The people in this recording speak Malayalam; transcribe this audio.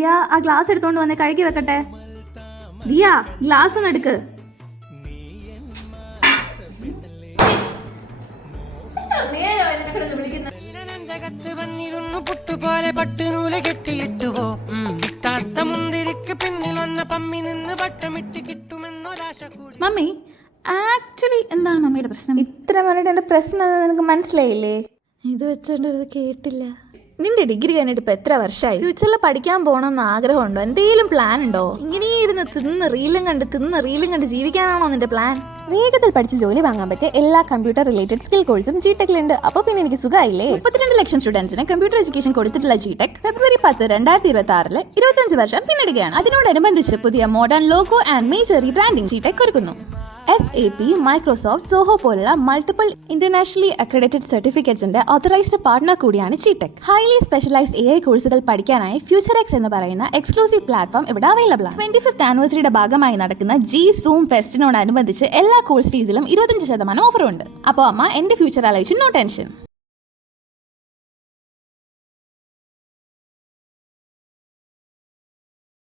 ദിയ ആ ഗ്ലാസ് എടുത്തോണ്ട് വന്നേ, കഴുകി വെക്കട്ടെ. ദിയ ഗ്ലാസ് ഒന്ന് എടുക്ക്. മമ്മി ആക്ച്വലി എന്താണ് മമ്മിയുടെ പ്രശ്നം? ഇത്ര പറഞ്ഞിട്ട് എന്റെ പ്രശ്നം നിനക്ക് മനസ്സിലായില്ലേ? ഇത് വെച്ചോണ്ട് കേട്ടില്ല. നിന്റെ ഡിഗ്രി കഴിഞ്ഞിട്ട് ഇപ്പൊ എത്ര വർഷമായി? ഫ്യൂച്ചറിൽ പഠിക്കാൻ പോകണമെന്ന് ആഗ്രഹമുണ്ടോ? എന്തെങ്കിലും പ്ലാൻ ഉണ്ടോ? ഇങ്ങനെ ഇരുന്ന് തിന്ന് റീലും കണ്ട് ജീവിക്കാനാണോ നിന്റെ പ്ലാൻ? വേഗത്തിൽ പഠിച്ച് ജോലി വാങ്ങാൻ പറ്റിയ എല്ലാ കമ്പ്യൂട്ടർ റിലേറ്റഡ് സ്കിൽ കോഴ്സും ജിടെക്കിലുണ്ട്. അപ്പൊ പിന്നെ എനിക്ക് സുഖമായില്ലേ? 32 ലക്ഷം സ്റ്റുഡൻസിന് കമ്പ്യൂട്ടർ എഡ്യൂക്കേഷൻ കൊടുത്തിട്ടുള്ള ജിടെക് ഫെബ്രുവരി 10, 2026 25 വർഷം പിന്നിടുകയാണ്. അതിനോടനുബന്ധിച്ച് പുതിയ modern logo and major rebranding GTEC ഒരുക്കുന്നു. SAP, മൈക്രോസോഫ്റ്റ്, സോഹോ പോലുള്ള മൾട്ടിപ്പിൾ ഇന്റർനാഷണലി അക്രഡിറ്റഡ് സർട്ടിഫിക്കറ്റ്സിന്റെ ഓതറൈസ്ഡ് പാർട്ണർ കൂടിയാണ് ജിടെക്. ഹൈലി സ്പെഷ്യലൈസ്ഡ് AI കോഴ്സുകൾ പഠിക്കാനായി ഫ്യൂച്ചർ എന്ന് പറയുന്ന എക്സ്ക്ലൂസീവ് പ്ലാറ്റ്ഫോം ഇവിടെ അവൈലബിൾ ആണ്. 25th ആനിവേഴ്സറിയുടെ ഭാഗമായി നടക്കുന്ന Zoom ഫെസ്റ്റിനോടനുബന്ധിച്ച് എല്ലാ കോഴ്സ് ഫീസിലും 25% ഓഫറുണ്ട്. അപ്പോൾ അമ്മ എന്റെ ഫ്യൂച്ചർ ആലോചിച്ച് നോ ടെൻഷൻ.